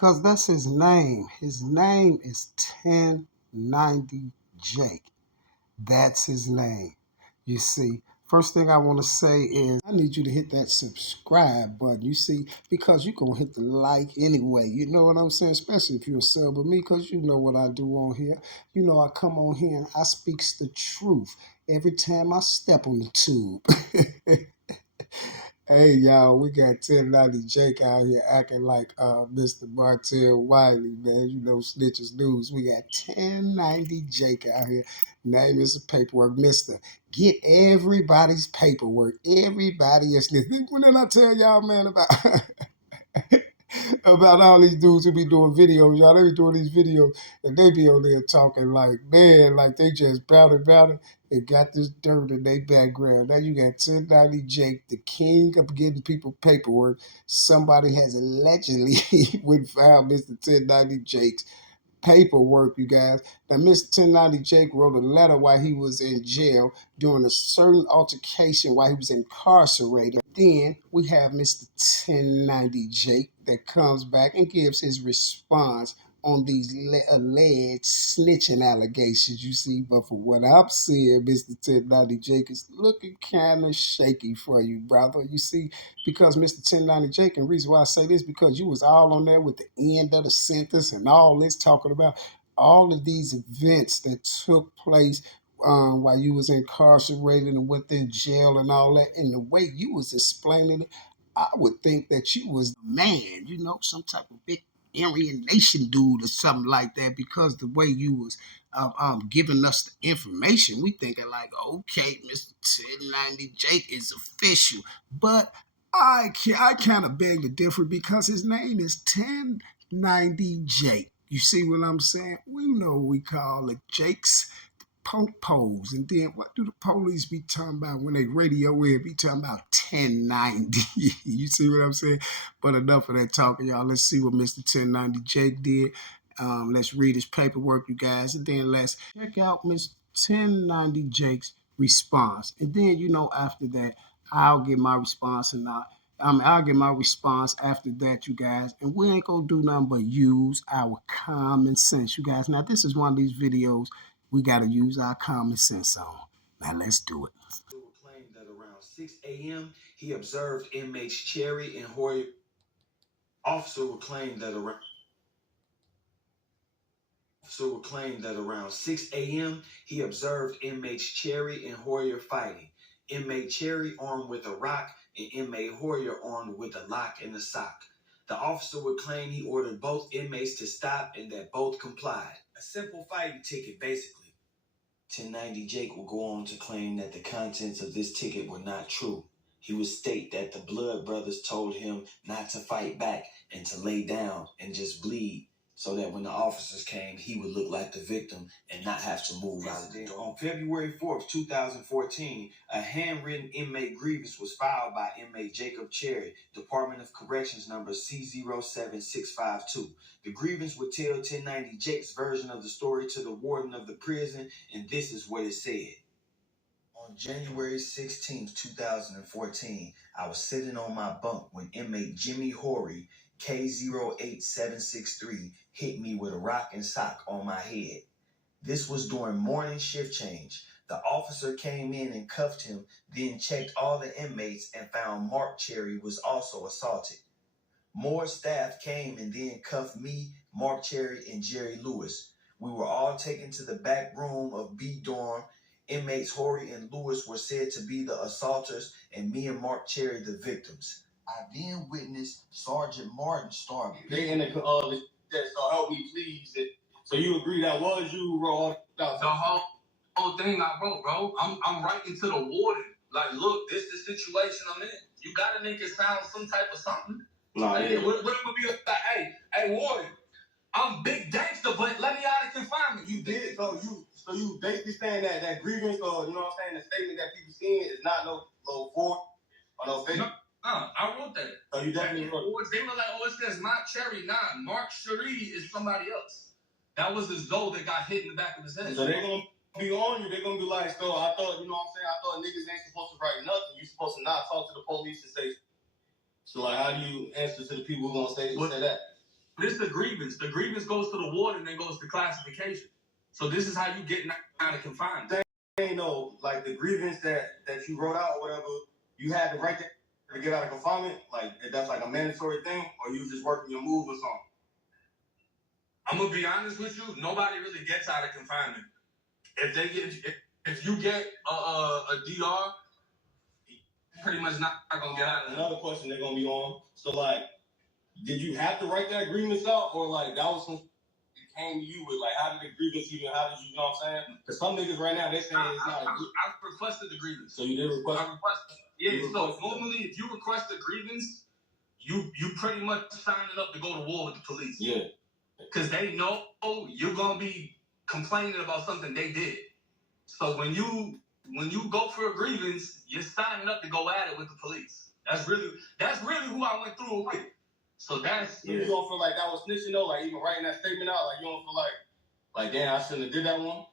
because that's his name. His name is 1090 Jake. That's his name. You see, first thing I want to say is I need you to hit that subscribe button. You see, because you're going to hit the like anyway. You know what I'm saying? Especially if you're a sub of me, because you know what I do on here. You know I come on here and I speaks the truth every time I step on the tube. Hey y'all, we got 1090 Jake out here acting like Mr. Martell Wiley, man. You know, Snitches News. We got 1090 Jake out here. Name is the paperwork. Mister, get everybody's paperwork. Everybody is listening. When did I tell y'all, man, about about all these dudes who be doing videos, y'all? They be doing these videos and they be on there talking like, man, like they just bout it and got this dirt in their background. Now you got 1090 Jake, the king of getting people paperwork. Somebody has allegedly went and found Mr. 1090 Jake's paperwork, you guys. Now, Mr. 1090 Jake wrote a letter while he was in jail during a certain altercation while he was incarcerated. Then we have Mr. 1090 Jake that comes back and gives his response on these alleged snitching allegations, you see. But for what I'm seeing, Mr. 1090 Jake is looking kind of shaky for you, brother. You see, because Mr. 1090 Jake, and the reason why I say this, because you was all on there with the end of the sentence and all this talking about all of these events that took place while you was incarcerated and within jail and all that. And the way you was explaining it, I would think that you was the man, you know, some type of big Aryan Nation dude or something like that, because the way you was giving us the information, we thinking like, okay, Mr. 1090 Jake is official. But I kind of beg to differ because his name is 1090 Jake. You see what I'm saying? We know we call it Jake's pose. And then what do the police be talking about when they radio in? Be talking about 1090. You see what I'm saying? But enough of that talking, y'all. Let's see what Mr. 1090 Jake did. Let's read his paperwork, you guys. And then let's check out Mr. 1090 Jake's response. And then, you know, after that, I'll get my response and I'll get my response after that, you guys. And we ain't gonna do nothing but use our common sense, you guys. Now, this is one of these videos we got to use our common sense on. Now, let's do it. Claimed that around 6 a.m. he observed inmates Cherry and Hoyer. Officer would claim that around 6 a.m. he observed inmates Cherry and Hoyer fighting. Inmate Cherry armed with a rock and inmate Hoyer armed with a lock and a sock. The officer would claim he ordered both inmates to stop and that both complied. A simple fighting ticket, basically. 1090 Jake will go on to claim that the contents of this ticket were not true. He would state that the Blood Brothers told him not to fight back and to lay down and just bleed, so that when the officers came, he would look like the victim and not have to move out of the door. On February 4th, 2014, a handwritten inmate grievance was filed by inmate Jacob Cherry, Department of Corrections number C07652. The grievance would tell 1090 Jake's version of the story to the warden of the prison, and this is what it said. On January 16th, 2014, I was sitting on my bunk when inmate Jimmy Horry, K08763, hit me with a rock and sock on my head. This was during morning shift change. The officer came in and cuffed him, then checked all the inmates and found Mark Cherry was also assaulted. More staff came and then cuffed me, Mark Cherry, and Jerry Lewis. We were all taken to the back room of B dorm. Inmates Horry and Lewis were said to be the assaulters, and me and Mark Cherry the victims. I then witnessed Sergeant Martin start. They in the that help me please. So you agree that was you who wrote the whole thing I wrote, bro. I'm writing to the warden. Like, look, this is the situation I'm in. You gotta make it sound some type of something. Nah, What it would be like, hey, warden, I'm big gangster, but let me out of confinement. You did, so you basically saying that grievance, or you know what I'm saying, the statement that people seeing is not no for or no fake. No, I wrote that. So you definitely wrote it. They were like, oh, it says Mark Cherry. Nah, Mark Cherry is somebody else. That was the Zoe that got hit in the back of his head. So they're gonna be on you. They're gonna be like, so I thought, you know what I'm saying, I thought niggas ain't supposed to write nothing. You supposed to not talk to the police and say. So like, how do you answer to the people who gonna say that? This is the grievance. The grievance goes to the warden and then goes to classification. So this is how you get out of confinement. You know, like the grievance that you wrote out or whatever, you had the right to get out of confinement. Like that's like a mandatory thing, or you just working your move or something. I'm gonna be honest with you. Nobody really gets out of confinement. If you get a DR, pretty much not gonna get out of it. Another question they're gonna be on. So like, did you have to write that grievance out, or like that was something it came to you with? Like, how did the grievance even? How did you know what I'm saying? Because some niggas right now they saying it's not. I requested the grievance. So you did request? I requested. Yeah. So normally, if you request a grievance, you pretty much signing up to go to war with the police. Yeah. Because they know you're gonna be complaining about something they did. So when you go for a grievance, you're signing up to go at it with the police. That's really who I went through it with. So that's You don't feel like that was snitching though, like even writing that statement out, like you don't feel like damn, I shouldn't have did that one?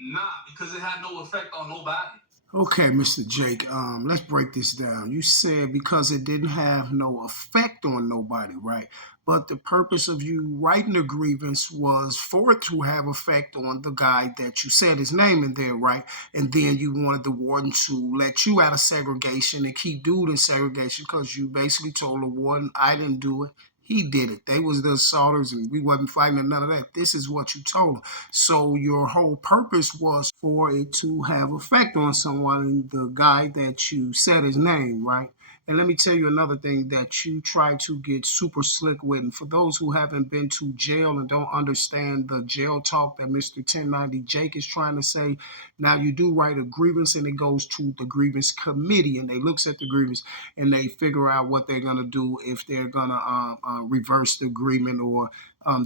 Nah, because it had no effect on nobody. Okay, Mr. Jake, let's break this down. You said because it didn't have no effect on nobody, right? But the purpose of you writing a grievance was for it to have effect on the guy that you said his name in there, right? And then you wanted the warden to let you out of segregation and keep dude in segregation because you basically told the warden, I didn't do it. He did it. They was the assaulters and we wasn't fighting and none of that. This is what you told him. So your whole purpose was for it to have effect on someone, the guy that you said his name, right? And let me tell you another thing that you try to get super slick with. And for those who haven't been to jail and don't understand the jail talk that Mr. 1090 Jake is trying to say, now you do write a grievance and it goes to the grievance committee and they looks at the grievance and they figure out what they're going to do if they're going to reverse the agreement or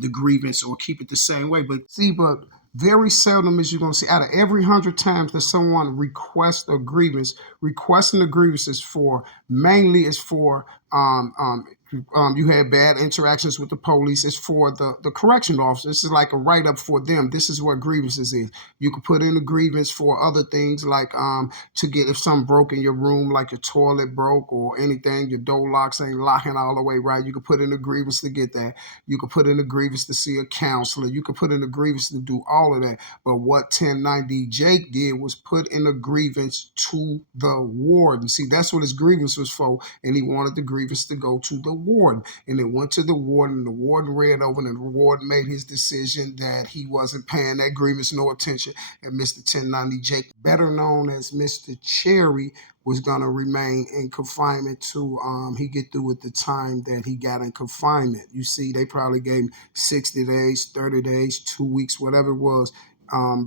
the grievance or keep it the same way. But very seldom is you're going to see out of every 100 times that someone requests a grievance, requesting a grievance is for mainly is for you had bad interactions with the police. It's for the correctional officer. This is like a write-up for them. This is what grievances is. You can put in a grievance for other things like to get if something broke in your room, like your toilet broke or anything, your door locks ain't locking all the way right. You can put in a grievance to get that. You can put in a grievance to see a counselor. You can put in a grievance to do all of that. But what 1090 Jake did was put in a grievance to the warden. See, that's what his grievance was for. And he wanted the grievance to go to the warden. And it went to the warden. The warden read over and the warden made his decision that he wasn't paying that grievance no attention. And Mr. 1090 Jake, better known as Mr. Cherry, was going to remain in confinement till he get through with the time that he got in confinement. You see, they probably gave him 60 days, 30 days, 2 weeks, whatever it was,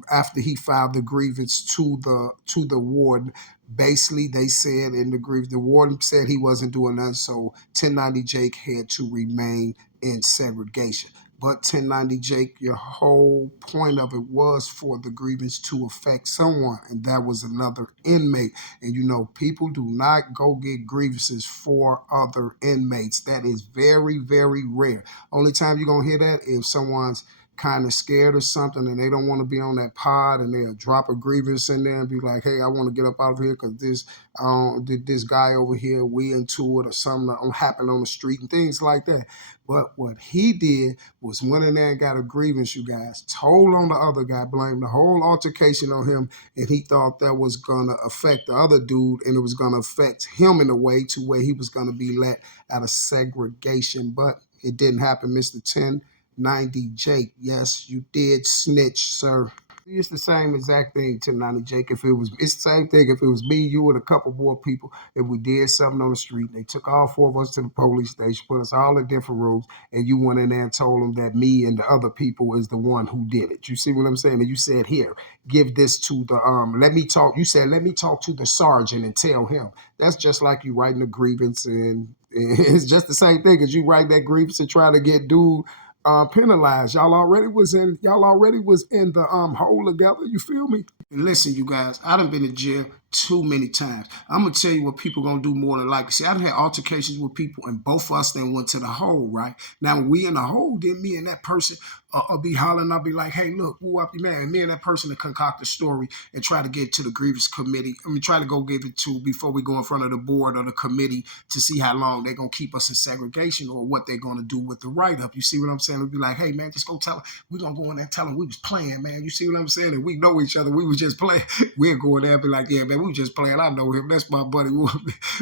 after he filed the grievance to the warden. Basically, they said in the grievance, the warden said he wasn't doing that, so 1090 Jake had to remain in segregation. But 1090 Jake, your whole point of it was for the grievance to affect someone, and that was another inmate. And you know, people do not go get grievances for other inmates. That is very, very rare. Only time you're going to hear that if someone's kind of scared or something and they don't want to be on that pod and they'll drop a grievance in there and be like, hey, I want to get up out of here because this guy over here, we into it or something that happened on the street and things like that. But what he did was went in there and got a grievance, you guys, told on the other guy, blamed the whole altercation on him, and he thought that was going to affect the other dude and it was going to affect him in a way to where he was going to be let out of segregation. But it didn't happen, Mr. 1090 Jake. Yes, you did snitch, sir. It's the same exact thing, 1090 Jake. It's the same thing if it was me, you, and a couple more people, if we did something on the street, they took all four of us to the police station, put us all in different rooms, and you went in there and told them that me and the other people is the one who did it. You see what I'm saying? And you said, here, give this to the, let me talk to the sergeant and tell him. That's just like you writing a grievance, and it's just the same thing as you write that grievance and try to get dude penalized. Y'all already was in the hole together. You feel me? And listen, you guys, I done been to jail. too many times. I'm gonna tell you what people gonna do more than likely. See, I done had altercations with people, and both of us then went to the hole. Right now, when we in the hole, then me and that person will be hollering. I'll be like, "Hey, look, who up your man?" And me and that person to concoct a story and try to get to the grievance committee. I mean, try to go give it to before we go in front of the board or the committee to see how long they're gonna keep us in segregation or what they're gonna do with the write up. You see what I'm saying? We'll be like, "Hey, man, just go tell them. We're gonna go in there and tell them we was playing, man. You see what I'm saying? And we know each other. We was just playing." We'll go in there and be like, "Yeah, man, we was just playing. I know him. That's my buddy."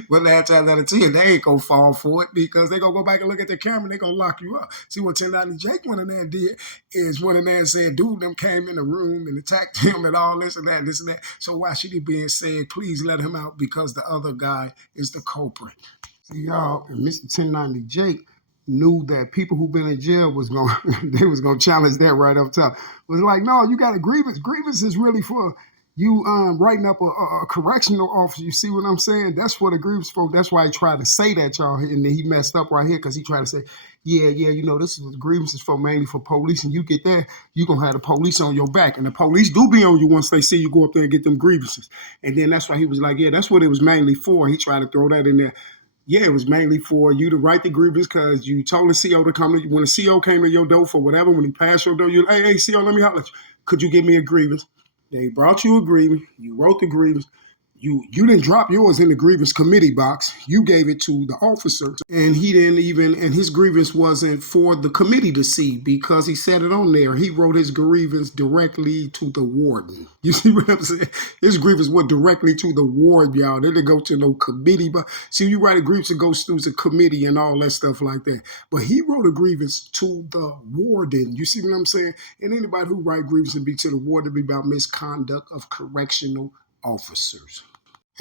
But 9 times out of 10, they ain't gonna fall for it because they gonna go back and look at the camera and they gonna lock you up. See what 1090 Jake went in there and did is went in there and said, "Dude, them came in the room and attacked him and all this and that, this and that." So why should he be said, "Please let him out," because the other guy is the culprit? See, y'all, and Mr. 1090 Jake knew that people who been in jail was going they was gonna challenge that right up top. It was like, no, you got a grievance. Grievance is really for you writing up a correctional officer. You see what I'm saying? That's what a grievance for. That's why he tried to say that, y'all, and then he messed up right here because he tried to say, yeah, you know, this is what the grievance is for, mainly for police, and you get there, you gonna have the police on your back, and the police do be on you once they see you go up there and get them grievances. And then that's why he was like, yeah, that's what it was mainly for. He tried to throw that in there. Yeah, it was mainly for you to write the grievance because you told the CO to come to you. When the CO came to your door for whatever, when he passed your door, you, hey, CO, let me holler at you. Could you give me a grievance? They brought you a grievance. You wrote the grievance. You didn't drop yours in the grievance committee box. You gave it to the officer, and he didn't even. And his grievance wasn't for the committee to see because he said it on there. He wrote his grievance directly to the warden. You see what I'm saying? His grievance went directly to the ward, y'all. They didn't go to no committee. But see, you write a grievance, it goes through the committee and all that stuff like that. But he wrote a grievance to the warden. You see what I'm saying? And anybody who write grievance and be to the warden be about misconduct of correctional officers.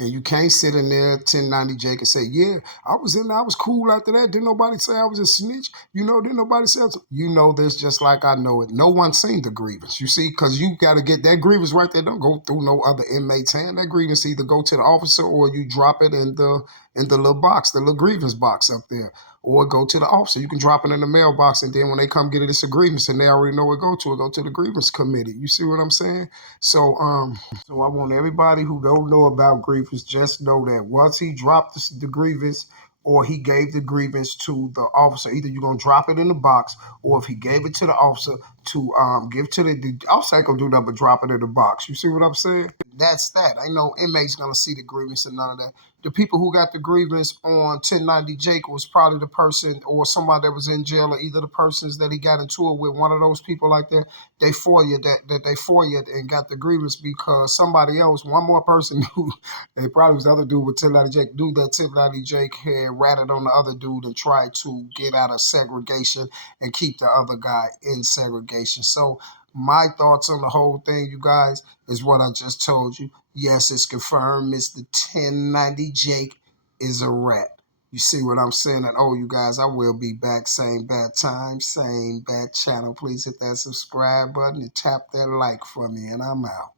And you can't sit in there 1090 Jake and say, yeah, I was in there, I was cool after that. Didn't nobody say I was a snitch? You know, didn't nobody say, you know this just like I know it. No one seen the grievance, you see, because you got to get that grievance right there. Don't go through no other inmate's hand. That grievance either go to the officer or you drop it in the little box, the little grievance box up there. Or go to the officer. You can drop it in the mailbox, and then when they come get it, it's a grievance, and they already know where it go to. It go to the grievance committee. You see what I'm saying? So I want everybody who don't know about grievance just know that once he dropped the grievance or he gave the grievance to the officer, either you're gonna drop it in the box, or if he gave it to the officer to give to the officer ain't gonna do nothing but drop it in the box. You see what I'm saying? That's that. Ain't no inmates gonna see the grievance and none of that. The people who got the grievance on 1090 Jake was probably the person or somebody that was in jail, or either the persons that he got into it with, one of those people like that. They FOIA that they FOIA and got the grievance because somebody else, one more person who, it probably was the other dude with 1090 Jake, dude that 1090 Jake had ratted on the other dude and tried to get out of segregation and keep the other guy in segregation. So my thoughts on the whole thing, you guys, is what I just told you. Yes, it's confirmed. Mr. 1090 Jake is a rat. You see what I'm saying? And oh, you guys, I will be back. Same bad time, same bad channel. Please hit that subscribe button and tap that like for me, and I'm out.